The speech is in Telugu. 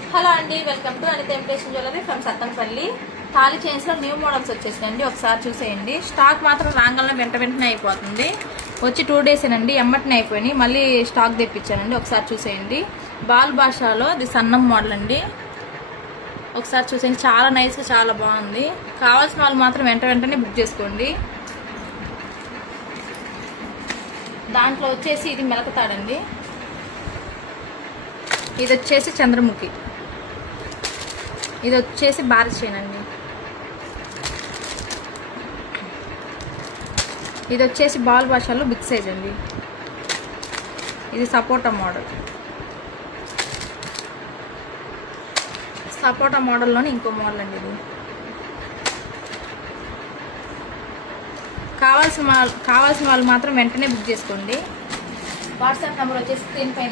హలో అండి, welcome to Anitha imitation jewellery from Sattenapalli. తాళి చైన్స్ లో న్యూ మోడల్స్ వచ్చేసినండి, ఒకసారి చూసేయండి. స్టాక్ మాత్రం రాగానే వెంటనే అయిపోతుంది. వచ్చి 2 days ఏనండి, ఎమ్మటనే అయిపోయినాయి. మళ్ళీ స్టాక్ తెప్పించానండి, ఒకసారి చూసేయండి. బాల్ భాషలో ఇది సన్నం మోడల్ అండి, ఒకసారి చూసేయండి. చాలా నైస్గా చాలా బాగుంది. కావాల్సిన వాళ్ళు మాత్రం వెంటనే బుక్ చేసుకోండి. దాంట్లో వచ్చేసి ఇది మెలకతాడండి, ఇది వచ్చేసి చంద్రముఖి, ఇది వచ్చేసి భారత్ చైన్ అండి, ఇది వచ్చేసి బాల్ భాషలో బిగ్ సైజ్ అండి, ఇది సపోటా మోడల్. సపోటా మోడల్లోని ఇంకో మోడల్ అండి. ఇది కావాల్సిన వాళ్ళు మాత్రం వెంటనే బుక్ చేసుకోండి. వాట్సాప్ నెంబర్ వచ్చేసి స్క్రీన్ పైన